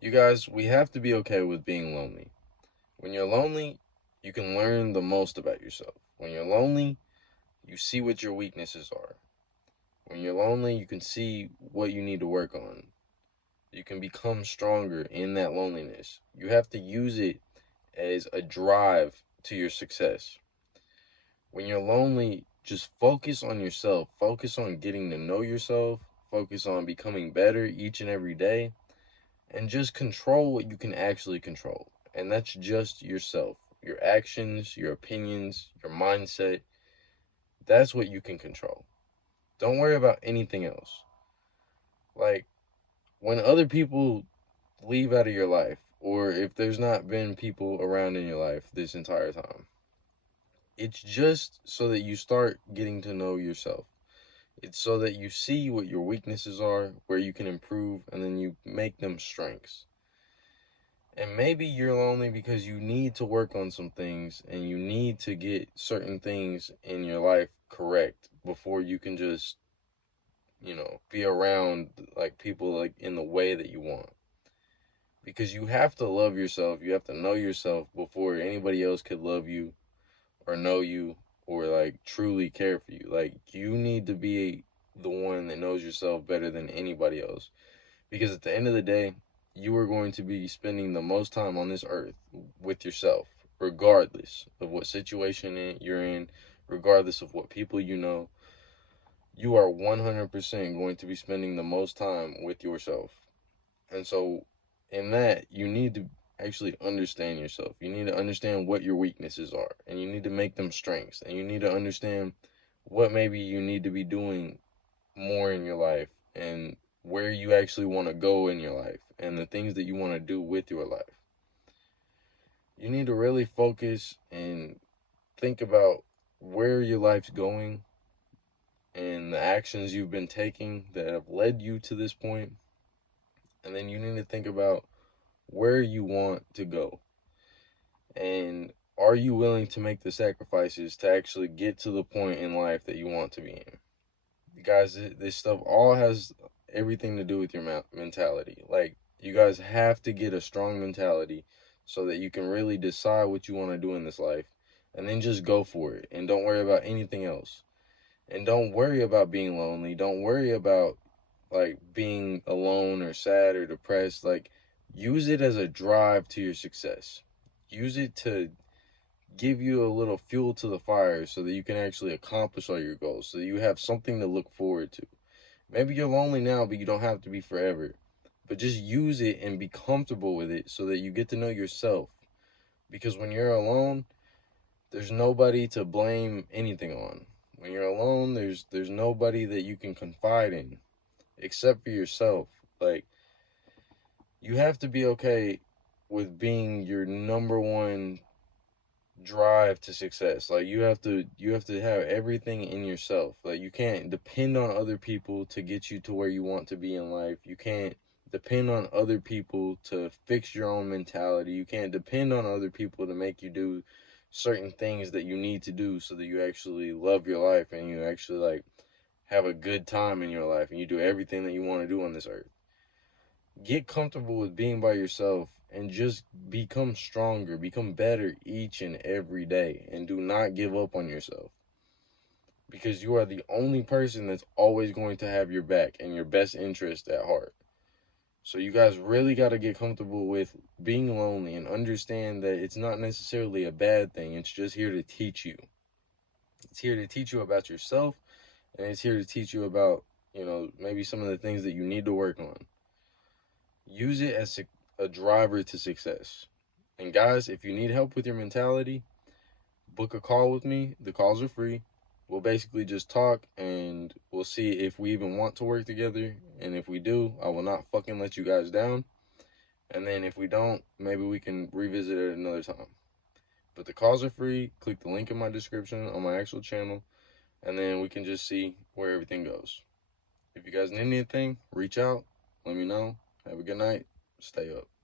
You guys, we have to be okay with being lonely. When you're lonely, you can learn the most about yourself. When you're lonely, you see what your weaknesses are. When you're lonely, you can see what you need to work on. You can become stronger in that loneliness. You have to use it as a drive to your success. When you're lonely, just focus on yourself. Focus on getting to know yourself. Focus on becoming better each and every day. And just control what you can actually control. And that's just yourself. Your actions, your opinions, your mindset. That's what you can control. Don't worry about anything else. Like, when other people leave out of your life, or if there's not been people around in your life this entire time, it's just so that you start getting to know yourself. It's so that you see what your weaknesses are, where you can improve, and then you make them strengths. And maybe you're lonely because you need to work on some things and you need to get certain things in your life correct before you can just, be around like people like in the way that you want. Because you have to love yourself, you have to know yourself before anybody else could love you or know you or like truly care for you. Like you need to be the one that knows yourself better than anybody else. Because at the end of the day, you are going to be spending the most time on this earth with yourself, regardless of what situation you're in, regardless of what people you know. You are 100% going to be spending the most time with yourself. And so, in that, you need to actually understand yourself. You need to understand what your weaknesses are, and you need to make them strengths. And you need to understand what maybe you need to be doing more in your life and where you actually want to go in your life and the things that you want to do with your life. You need to really focus and think about where your life's going and the actions you've been taking that have led you to this point. And then you need to think about where you want to go. And are you willing to make the sacrifices to actually get to the point in life that you want to be in? Guys, this stuff all has everything to do with your mentality. Like, you guys have to get a strong mentality so that you can really decide what you want to do in this life and then just go for it and don't worry about anything else. And don't worry about being lonely. Don't worry about like being alone or sad or depressed. Like, use it as a drive to your success. Use it to give you a little fuel to the fire so that you can actually accomplish all your goals, so you have something to look forward to. Maybe you're lonely now, but you don't have to be forever. But just use it and be comfortable with it so that you get to know yourself. Because when you're alone, there's nobody to blame anything on. When you're alone, there's nobody that you can confide in except for yourself. Like, you have to be okay with being your number one drive to success. Like, you have to have everything in yourself. Like, you can't depend on other people to get you to where you want to be in life. You can't depend on other people to fix your own mentality. You can't depend on other people to make you do certain things that you need to do so that you actually love your life and you actually like have a good time in your life and you do everything that you want to do on this earth. Get comfortable with being by yourself and just become stronger, become better each and every day, and do not give up on yourself because you are the only person that's always going to have your back and your best interest at heart. So, you guys really got to get comfortable with being lonely and understand that it's not necessarily a bad thing. It's just here to teach you. It's here to teach you about yourself, and it's here to teach you about, maybe some of the things that you need to work on. Use it as a driver to success. And guys, if you need help with your mentality, book a call with me. The calls are free. We'll basically just talk and we'll see if we even want to work together. And if we do, I will not fucking let you guys down. And then if we don't, maybe we can revisit it another time. But the calls are free. Click the link in my description on my actual channel. And then we can just see where everything goes. If you guys need anything, reach out. Let me know. Have a good night. Stay up.